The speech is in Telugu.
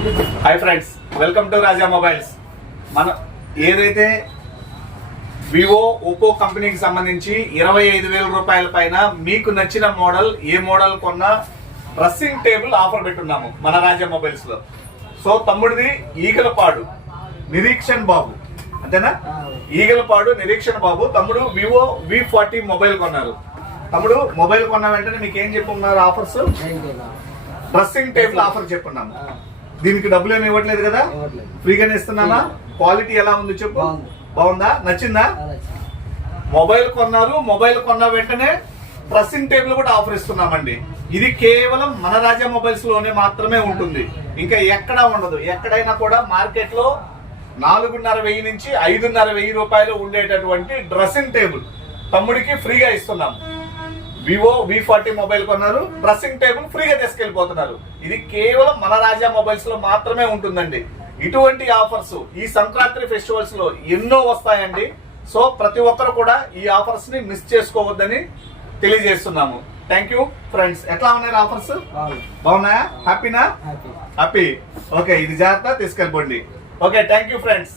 Hi friends, welcome to Raja mobiles. మన ఏదైతే వివో ఒప్పో కంపెనీకి సంబంధించి 25,000 రూపాయల పైన మీకు నచ్చిన మోడల్ ఏ మోడల్ కొన్నా డ్రెస్సింగ్ టేబుల్ ఆఫర్ పెట్టున్నాము మన రాజా మొబైల్స్ లో. సో తమ్ముడిది ఈగలపాడు నిరీక్షణ్ బాబు, అంతేనా? ఈగలపాడు నిరీక్షణ్ బాబు తమ్ముడు వివో V40 మొబైల్ కొన్నారు. తమ్ముడు మొబైల్ కొన్న వెంటనే మీకు ఏం చెప్పున్నారు ఆఫర్స్? డ్రెస్సింగ్ టేబుల్ ఆఫర్ చెప్పున్నాము. దీనికి డబ్బులు ఏమి ఇవ్వట్లేదు కదా, ఫ్రీగానే ఇస్తున్నామా? క్వాలిటీ ఎలా ఉంది చెప్పు, బాగుందా? నచ్చిందా? మొబైల్ కొన్నారు, మొబైల్ కొన్న వెంటనే డ్రెస్సింగ్ టేబుల్ కూడా ఆఫర్ ఇస్తున్నామండి. ఇది కేవలం మన రాజా మొబైల్స్ లోనే మాత్రమే ఉంటుంది, ఇంకా ఎక్కడా ఉండదు. ఎక్కడైనా కూడా మార్కెట్ లో 4,500 నుంచి 5,500 రూపాయలు ఉండేటటువంటి డ్రెస్సింగ్ టేబుల్ తమ్ముడికి ఫ్రీగా ఇస్తున్నాం. వివో V40 మొబైల్ కొన్నారు, డ్రెస్సింగ్ టేబుల్ ఫ్రీగా తీసుకెళ్లిపోతున్నారు. ఇది కేవలం మన రాజా మొబైల్స్ లో మాత్రమే ఉంటుందండి. ఇటువంటి ఆఫర్స్ ఈ సంక్రాంతి ఫెస్టివల్స్ లో ఎన్నో వస్తాయండి. సో ప్రతి ఒక్కరు కూడా ఈ ఆఫర్స్ ని మిస్ చేసుకోవద్దని తెలియజేస్తున్నాము. Thank you friends. ఎట్లా ఉన్నాయి ఆఫర్స్? బాగున్నాయా? హ్యాపీనా? హ్యాపీ. ఓకే, ఇది జాగ్రత్త తీసుకెళ్ళిపోండి. Okay, thank you friends.